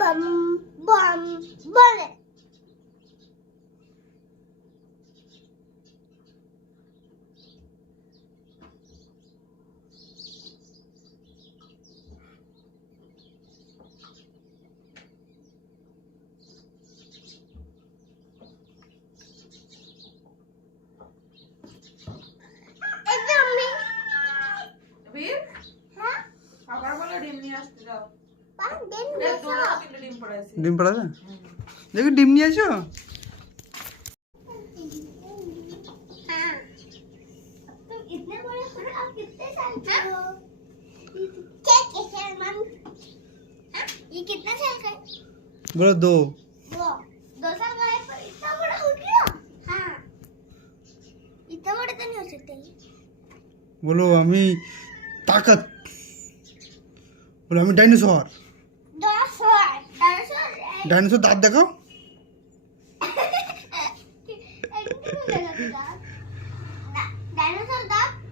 bum bum bullet. ডিম পড়াবে দেখি ডিম নিয়ে আসো ये कितना साल का है? बोलो दो 2 साल का है पर इतना बड़ा हो गया। हाँ इतना बड़ा तो नहीं हो सकता ये। बोलो আমি ताकत बोलो আমি ডাইনোসর ডাইনোসর দাঁত দেখাও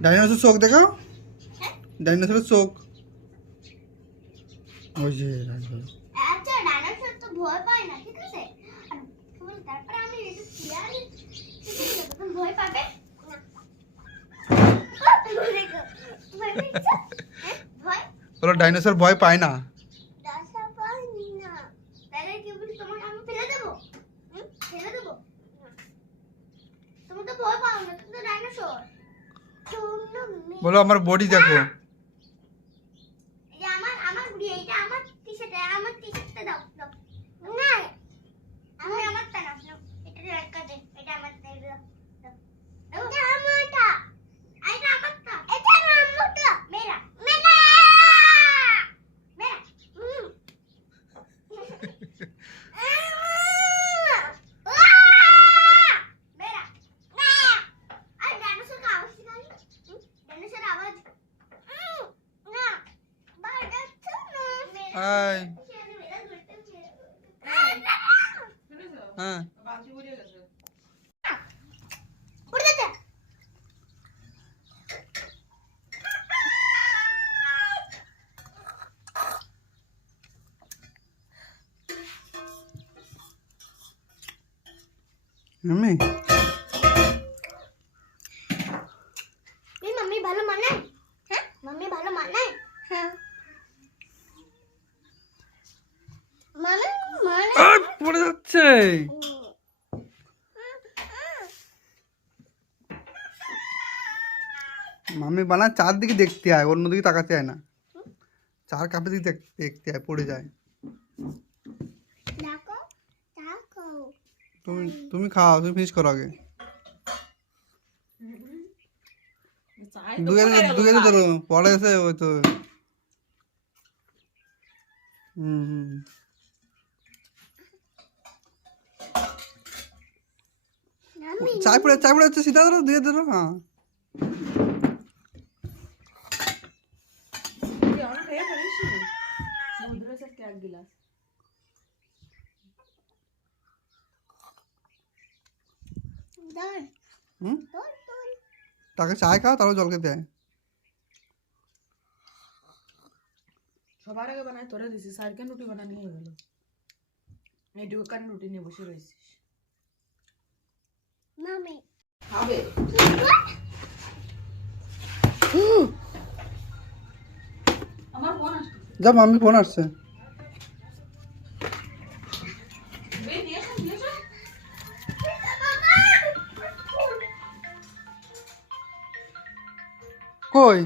ডাইনোসর চোখ দেখাও ডাইনোসরের চোখ ওই যে আচ্ছা ডাইনোসর তো ভয় পায় না ঠিক আছে তারপর আমি একটু শিয়াল তুমি ভয় পাবে ভয় বলো ডাইনোসর ভয় পায় না বলো আমার বডি দেখো হাই হ্যাঁ আমি मम्मी ভালো মানায় হ্যাঁ मम्मी ভালো মানায় হ্যাঁ পড়ে যাচ্ছে মাম্মি বানায় চারদিকে দেখতে হয় অন্যদিকে তাকাতে হয় না চার কাপের দিকে দেখতে হয় পড়ে যায় তুমি তুমি খাও তুমি ফিনিশ করো আগে দুগে ধরো পড়ে গেছে ওই তো হুম চাय पड़े अच्छे सीधा धरो धीरे धरो हाँ তাকে চায় খাও তারপর জল খেতে হয় সবার আগে বানাই তোরে দিছি সারকেন রুটি বানানি হয়ে গেল এই দোকান রুটি নিয়ে বসে রইছিস মামি খাবে আমার ফোন আসছে যা মাম্মি ফোন আসছে বে নিয়ে এসো কই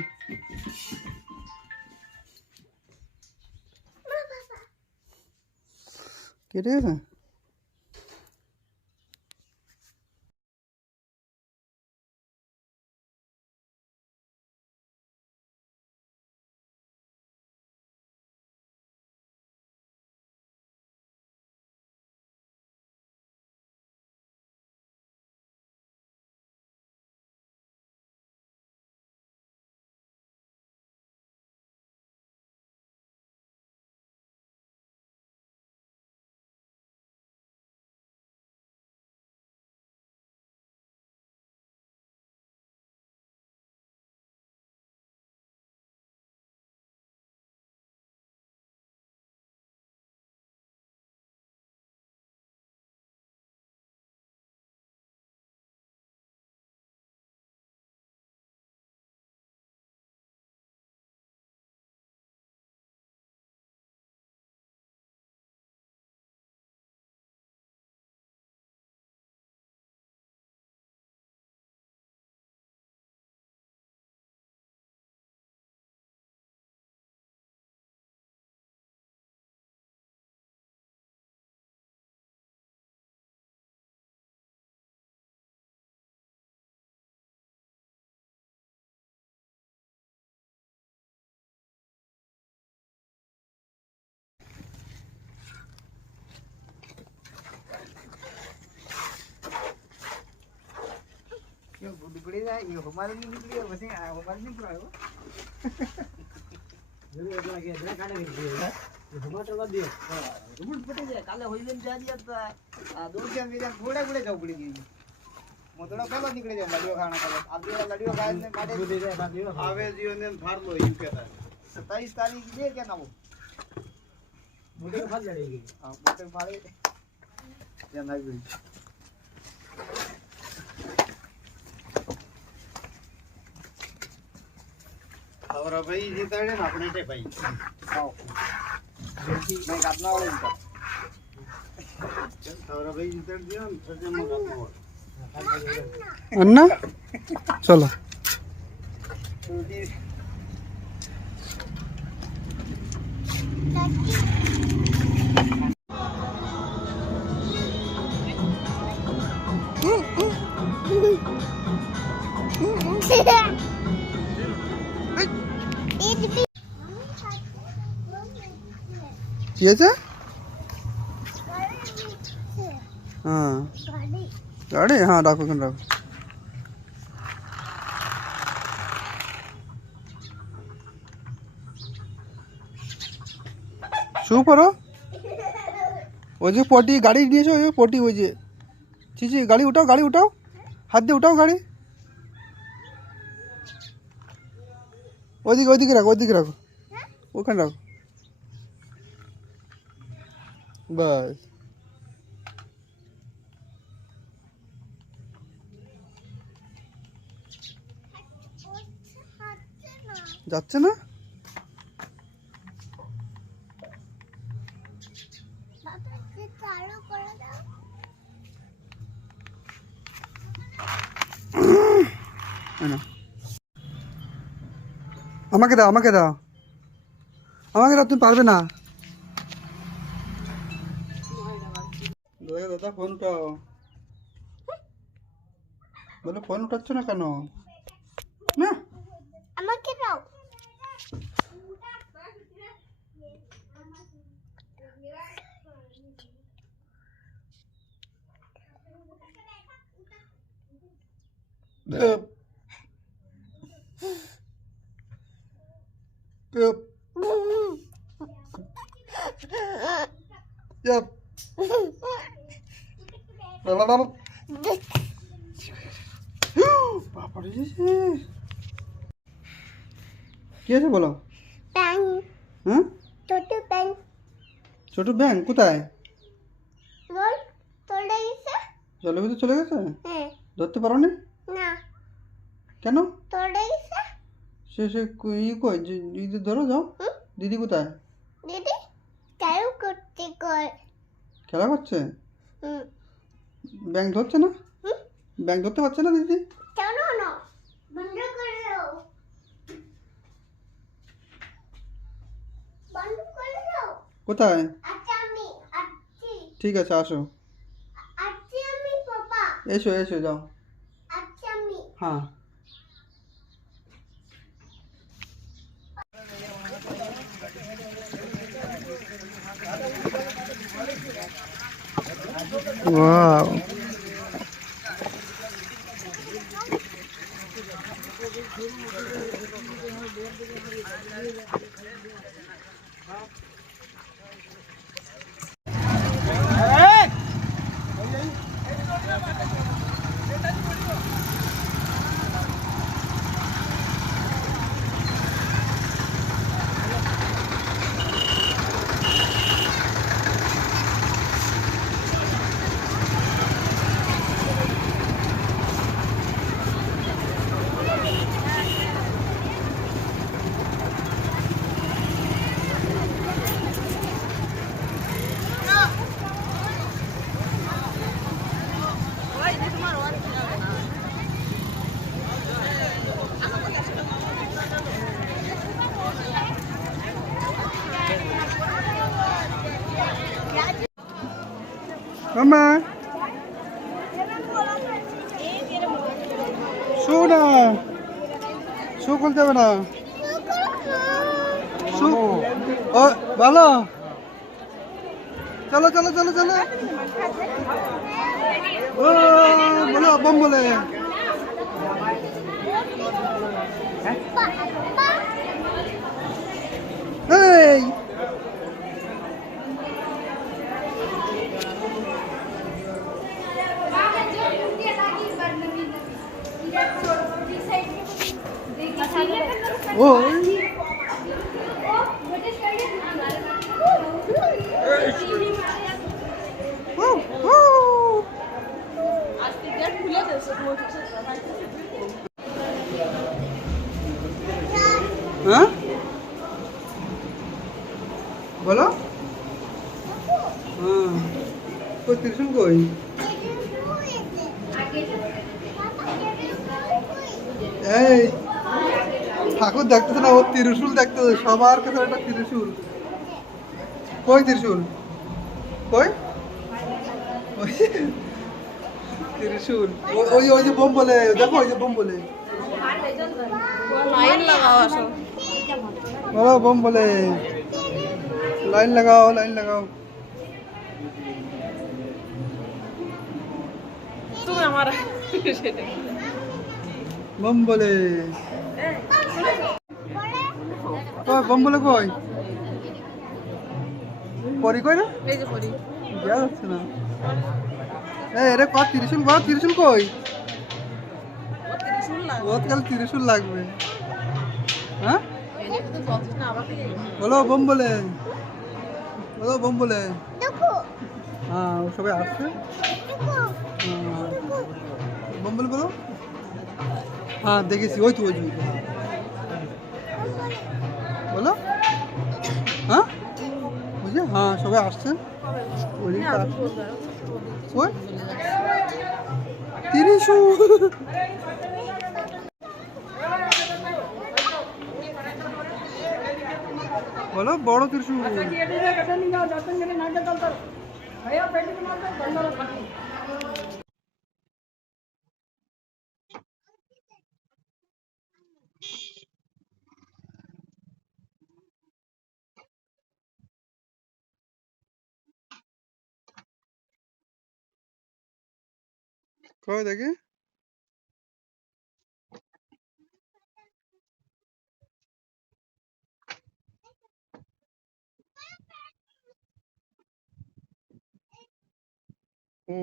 কেটে গেছে નીકળી જાય એ અમારે નહીં નીકળી પછી અમારે નીકળાયો જરૂર એટલા કે બે કાઢે નીકળી ટમાટર વાદ દે રૂટ પટી જાય કાલે હોઈ લઈને જા દિયા આ દો કે મેરા ઘોડા ઘોડે જવું પડી ગઈ મોતડો પેલો નીકળી જાય લડીઓ ખાણા કરે આ લડીઓ ખાય ને કાઢે આવે જીઓ ને ફાર લો યુ કહેતા 27 તારીખ દે કે ના મોટે ફાળ જડી ગઈ હા મોટે ફાળે ત્યાં નાઈ ગઈ और भाई जीतड़े ना अपने से भाई आओ मैं काटना वाला इनका और भाई जीतड़ दिया सजे में काटना वाला अन्ना चलो কি আছে হ্যাঁ গাড়ি হ্যাঁ রাখো এখানে রাখো শু করো ওই যে পটি গাড়ি দিয়েছো ওই পটি ওই যে চিচি গাড়ি উঠাও হাত দিয়ে উঠাও গাড়ি ওইদিকে রাখো ওখানে রাখো बस যাচ্ছে না আমাকে দাও তুমি পারবে না দাদা ফোন উঠাও বলে ফোন উঠাচ্ছ না কেন না আমাকে দাও Yep. কি আছে বলো ব্যাং হ্যাঁ ছোট ব্যাং ছোট ব্যাং কোথায় চলে গেছে জলের ভিতরে চলে গেছে হ্যাঁ ধরতে পারো না না কেন চলে গেছে সে কই দিদি ধরো যাও দিদি কোথায় দিদি চালু করতে কর খেলা করছে ব্যাং ধরছে না ব্যাং ধরতে পারছে না দিদি চলো না বন্ধ করে দাও কোথায় আচ্ছা আমি আসছি ঠিক আছে আসো আসছি আমি পাপা এসো যাও আসছি আমি হ্যাঁ Wow. Mama. শু না শু খুলতে হবে না শু ও ভালো চলো চলো চলো চলো ও বলো বম বলে এই ওই ও ও হ্যাঁ বলো হ্যাঁ কই ত্রিশুল কই এই ঠাকুর দেখতেছে না ও ত্রিশুল দেখতেছে সবার কাছে একটা ত্রিশুল কই ত্রিশুল কই ওই যে ত্রিশুল ওই ওই যে বোম বলে দেখো ওই যে বোম বলে বলো বোম বলে লাইন লাগাও লাইন লাগাও তুমি আমার বোম বলে কই বোম বলে কই পরি কই না এই যে পড়ি দেয়া যাচ্ছে না এরে কত ত্রিশুল কই বহুত কাল ত্রিশুল লাগবে হ্যাঁ বলো বোম বলে হ্যাঁ ও সবাই আসছে বোম বলে বলো হ্যাঁ দেখেছি ওই তো বলো হ্যাঁ বুঝলি হ্যাঁ সবাই আসছে ওইদিকে আসছে ওই ত্রিশুল বলো বড় ত্রিশুল কই দেখি ও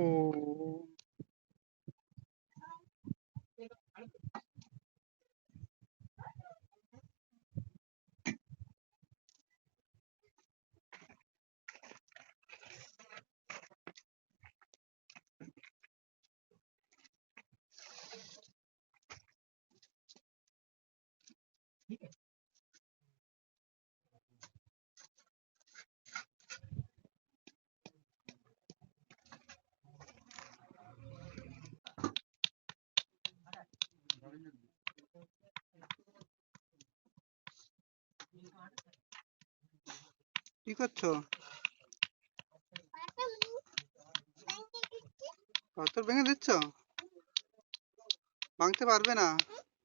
কি করছো পাথর ভেঙে দিচ্ছ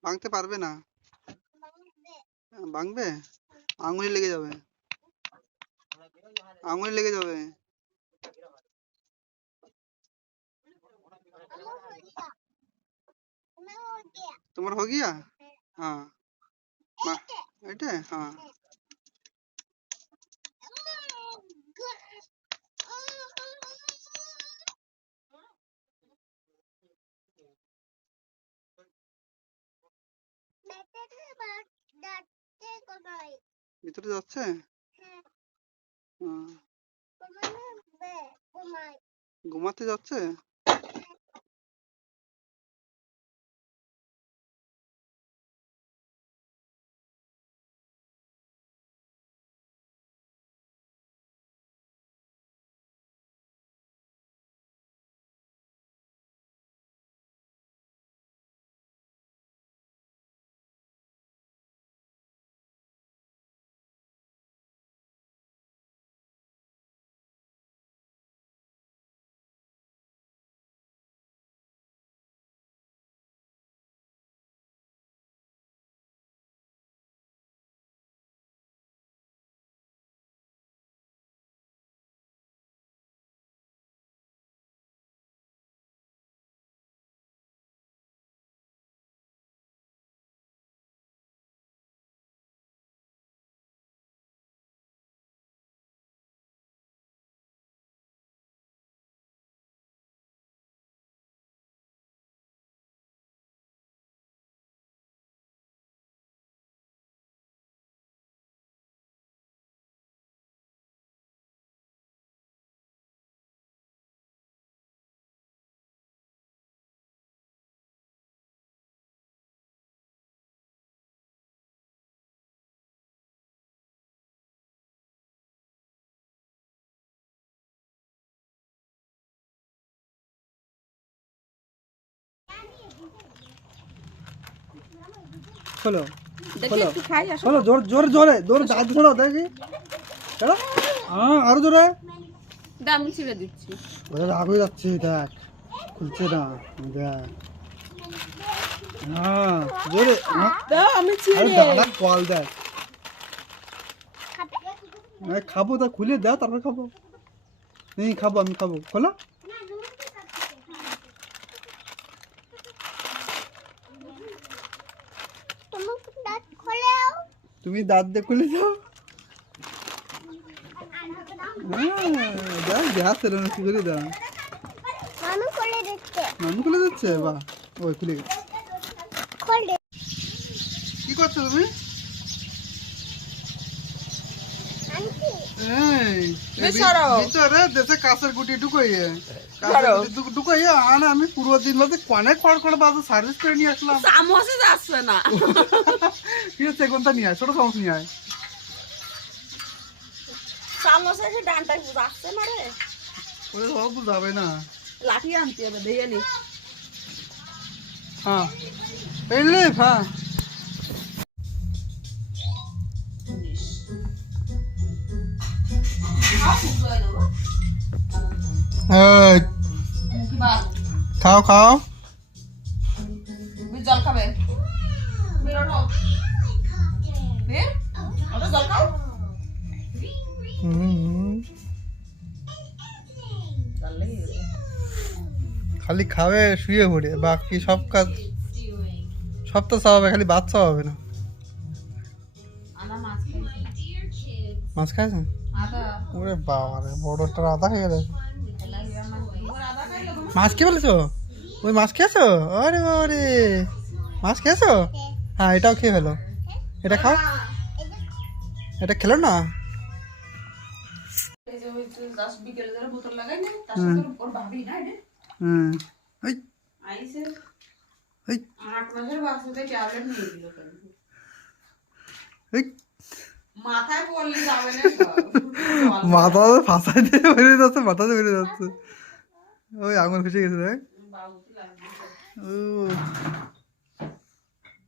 ভাঙতে পারবে না ভাঙবে আঙুলে লেগে যাবে তোমার हो गया हाँ এটা हाँ ভিতরে যাচ্ছে ঘুমাতে যাচ্ছে খোলো দেখি খোলো একটু খাই আসো খোলো জোরে জোরে জোরে জোরে দাঁত ছড়ো দেখি চলো আরো জোরে দাম ছিঁড়ে দিচ্ছি ওরা রাগ হয়ে যাচ্ছে দেখ খুলছে না দেখ হ্যাঁ জোরে দাও আমি আরে ছিঁড়ে দাদা কল দেখ খাবো তা খুলে দাও তারপর খাবো নেই খাবো আমি খাবো খোলো তুমি দাঁত দিয়ে খুলে দাও হ্যাঁ গ্যাস এলো না কি করে দাও মানু খুলে দিচ্ছে বাহ ওই খুলে গেছে কি করছো তুমি ভিতরে দেশে কাঁচের গুটি ঢুকাইয়ে ঢুকাইয়ে আনে আমি পুরো দিন বলতে অনেক খড় বাজে সার্ভিস করে নিয়ে আসলাম চামচে যাচ্ছে না কি হচ্ছে কোনটা নিয়ে আয় ছোট চামচ নিয়ে আয় চামচে যে ডানটাই যাচ্ছে না রে ওরে সব যাবে না লাঠি আনতে হবে দেখে নি হ্যাঁ পেলে হ্যাঁ খাও খাও জল খাবে জল খাও খালি খাবে শুয়ে পড়ে বাকি সব কাজ সব তো সব হবে খালি বাচ্চা হবে না মাছ খাইছেন ওরে বাবা রে বড়টা আদা খেয়ে গেছে মাছ কে বলেছো ওই মাছ খেয়েছো আরে বাবা রে মাছ খেয়েছো হ্যাঁ এটাও খেয়ে ফেলো এটা খাও এটা খেলো না হুম ওই ওই 8 মাসের বাচ্চাতে ট্যাবলেট নিয়ে দিল ওই মাথায় পড়লে যাবে না মাথা ফাঁসাই দিয়ে বেরিয়ে যাচ্ছে মাথাতে বেরিয়ে যাচ্ছে ওই আঙুল খুশি গেছে দেখ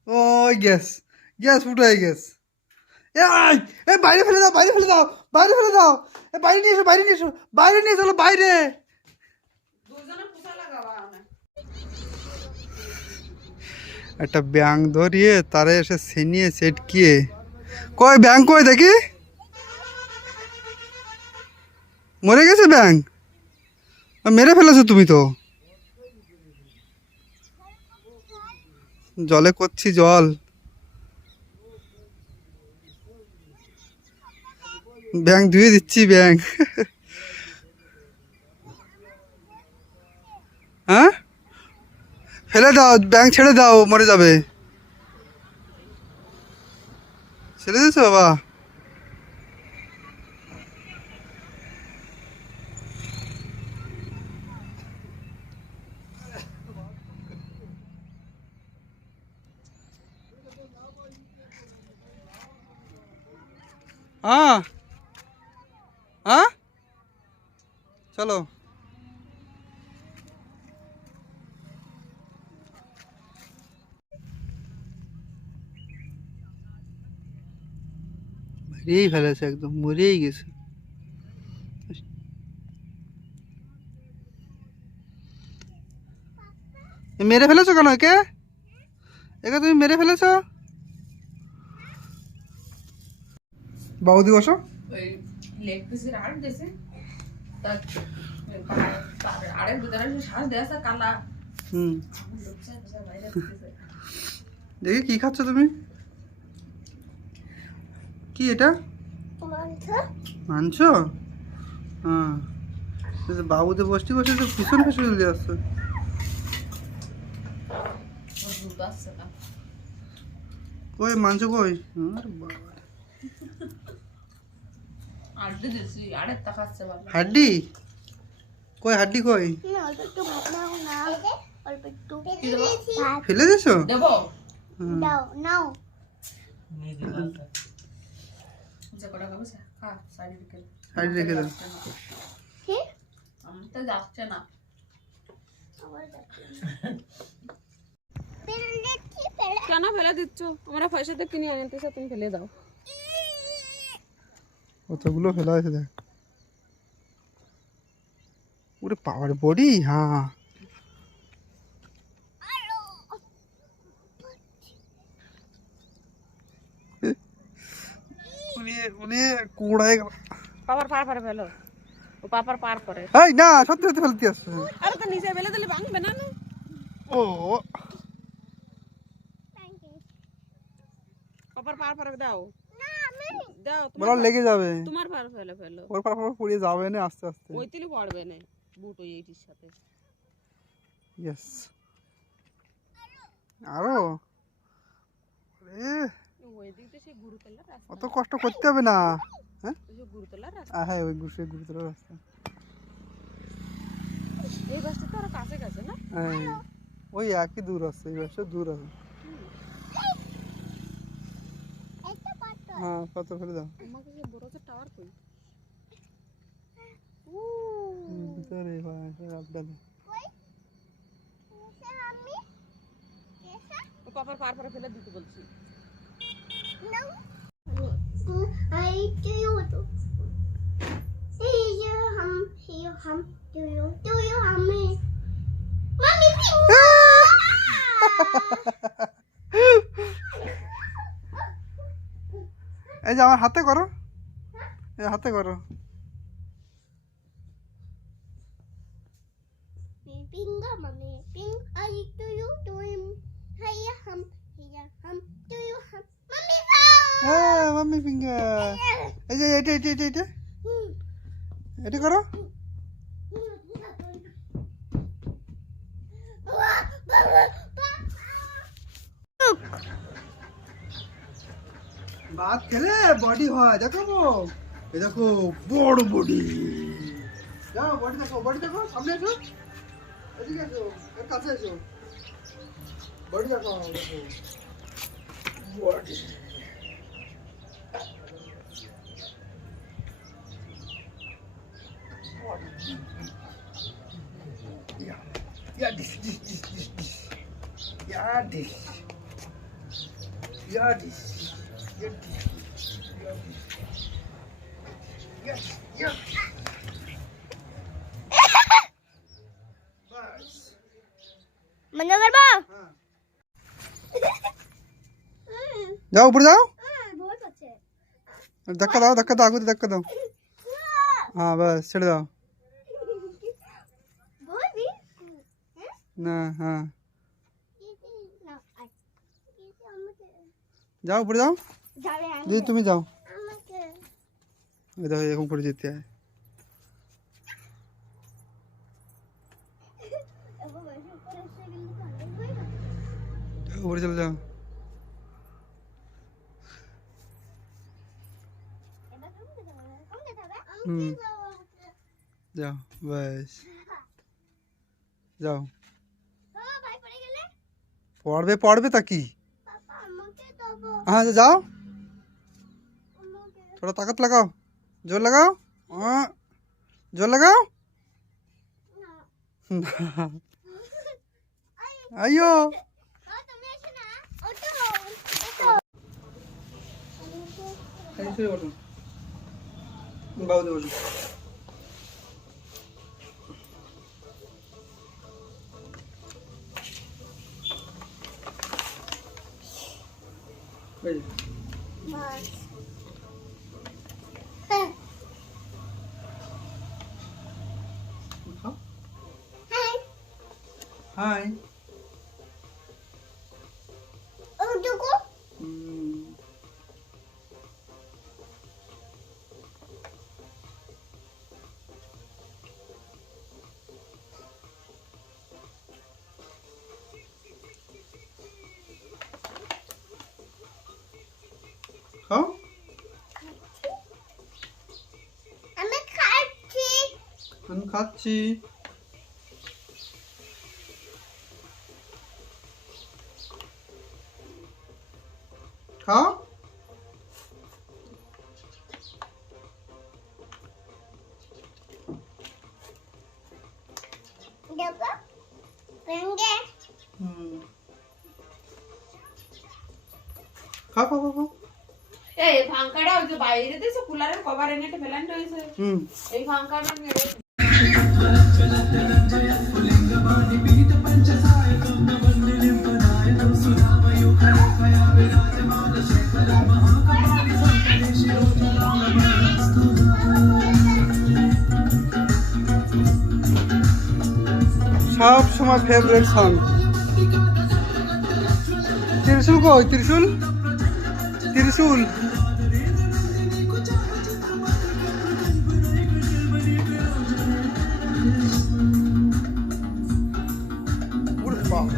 ওই গ্যাস গ্যাস ফুটাই গ্যাস এ বাইরে ফেলে দাও বাইরে ফেলে দাও বাইরে ফেলে দাও এ বাইরে নিয়ে এসো বাইরে নিয়ে এসো বাইরে নিয়ে চলো বাইরে একটা ব্যাং ধরিয়ে তারে এসে ছিনিয়ে সেটকিয়ে কই ব্যাং কই দেখি মরে গেছে ব্যাং মেরে ফেলেছো তুমি তো জলে করছি জল ব্যাং ধুয়ে দিচ্ছি ব্যাং হ্যাঁ ফেলে দাও ব্যাং ছেড়ে দাও মরে যাবে ছেড়ে দিয়েছো বাবা हाँ हाँ चलो মরেই ফেলেছে একদম মরেই গেছে মেরে ফেলেছো কেন একে একে তুমি মেরে ফেলেছো বাউদি বসো ওই লেগ পিসের আড় দেছে তার আড়ের ভিতরে শ্বাস দেছে কালা হুম দেখি কি খাচ্ছ তুমি কি এটা মাংস হ্যাঁ বাবুতে বসতে বসে তো ভীষণ ফেসে চলে আসছে কই মাংস কই হাড্ডি কই হাড্ডি কই ফেলে দিছো সাইড রেখে দাও যাচ্ছে না কেন ফেলে দিচ্ছ? আমরা পয়সাতে কিনে আনতেছে, তুমি ফেলে দাও। কতগুলো ফেলা আছে দেখ। ওরে পাওয়ার বডি, হ্যাঁ। উনি কুড়াই গেল। পাপার পার পারে ফেলো, ও পাপার পার করে। এই না, সত্যি সত্যি ফেলতে আসছে। আরে তো নিচে ফেলে দিলে ভাঙবে না। ও পাপার পার পারে দাও, দাও। বড় লেগে যাবে। তোমার পার ফেলে ফেলো। ওর পার পড়ে যাবে না আস্তে আস্তে। ওই তিলে পড়বে না, বুট ওই এইটির সাথে। ইয়েস। আরো ওই দিক দিয়ে সেই গুরুতলার রাস্তা, অত কষ্ট করতে হবে না। হ্যাঁ ওই যে গুরুতলার রাস্তা। হ্যাঁ, ওই গুরুতর রাস্তা। এই বাসটা তো আরো কাছে কাছে না? হ্যাঁ, ওই একই দূর আছে, এই বাসটা দূর আছে। হ্যাঁ, কত ফেলে দাও। আমাকে যে বড় যে টাওয়ার কই? ভিতরে ভাই আপডাল। ও পাপার পার পারে ফেলে দিতে বলছি। এই যে আমার হাতে করো, এই হাতে করো। হ্যাঁ, মাম্মি ফিঙ্গার। এই যে এটা এটা এটা এটা এটা করো। ভাত খেলে বডি হয়, দেখাবো। এই দেখো বড় বডি। যাও বডি দেখো, বডি দেখো, সামনে এসো, এদিকে এসো, এর কাছে এসো। বডি দেখো, দেখো body. Yeah, this. Yeah, this. Yeah, this. Yes, yes. Bas. Mana करबो? हाँ. जाओ ऊपर जाओ. बहुत अच्छे. धक्का दो आगे से धक्का दो. हाँ बस छड़ दो. बहुत भी? ना हाँ. जाओ ऊपर जाओ. जी तुम ही जाओ. इधर ये ऊपर जीते हैं. ऊपर चल जाओ. जाओ बस जाओ. पढ़बे ताकि. हाँ जाओ. थोड़ा ताकत लगाओ. जोर लगाओ. हाँ जोर लगाओ. आइयो. ऐसे बोलो. बाबू दे बोलो. हाय. खाओ. हम खाচ্ছি. खाओ. খাও খাও খাও খাও। এই ফাঙ্কাটা ওই যে বাইরে দিয়েছে কুলারের কভার এনে একটা ফেলান রয়েছে হুম এই ফাঙ্কাটা মেরে সব সময় ফেভারিট সং। ত্রিশুল কই ত্রিশুল? ত্রিশুল ওরে বাবা।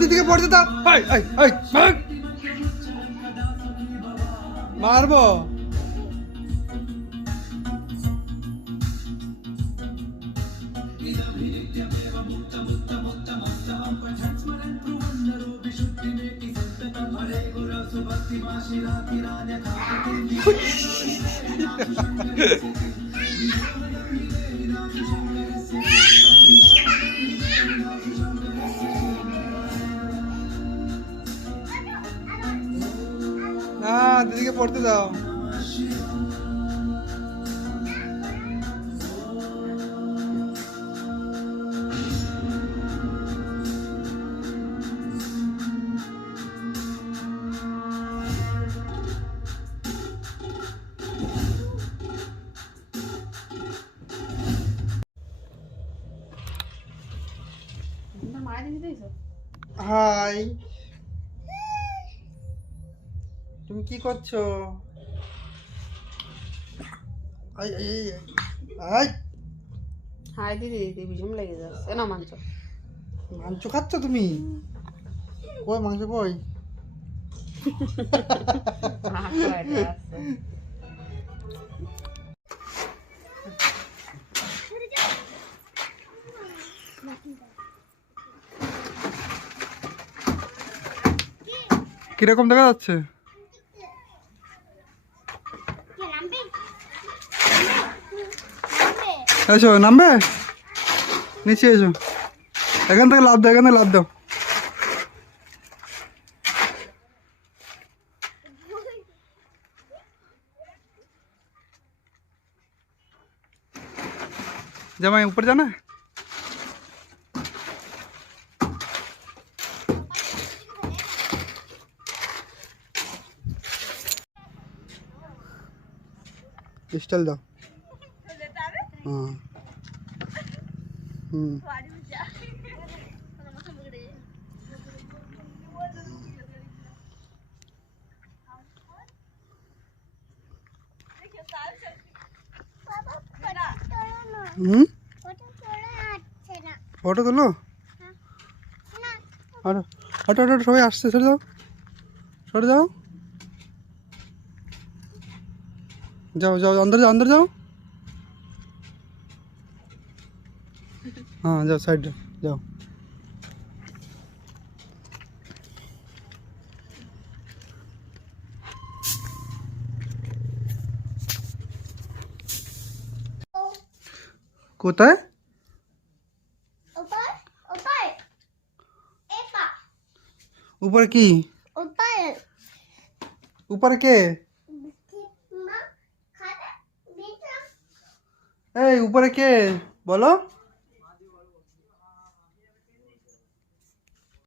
দিদিকে পড়তে দাও। মারবো না, দিদিকে পড়তে দাও। হাই, তুমি কি করছো? আই আই আই হাই দিদি দিদি বিজুম লেগে যাচ্ছে না মাংস মাংস খাচ্ছ তুমি? কই মাংস কই? কিরকম দেখা যাচ্ছে? এসো, নামবে? নিচে এসো, এখান থেকে লাভ দাও, এখান থেকে লাভ দাও। জামাই উপরে জানা स्टाइल दाओ। हाँ फोटो तुलो हटो हटो हटो सबाई आसছে, सरे जाओ सरे जाओ। जाओ जाओ अंदर जाओ अंदर जाओ। हाँ जाओ साइड जाओ। কোথায়? ऊपर ऊपर एक पा উপরে কি? ऊपर উপরে কে? बिस्किट माँ खाता बीच এই উপরে কে বলো?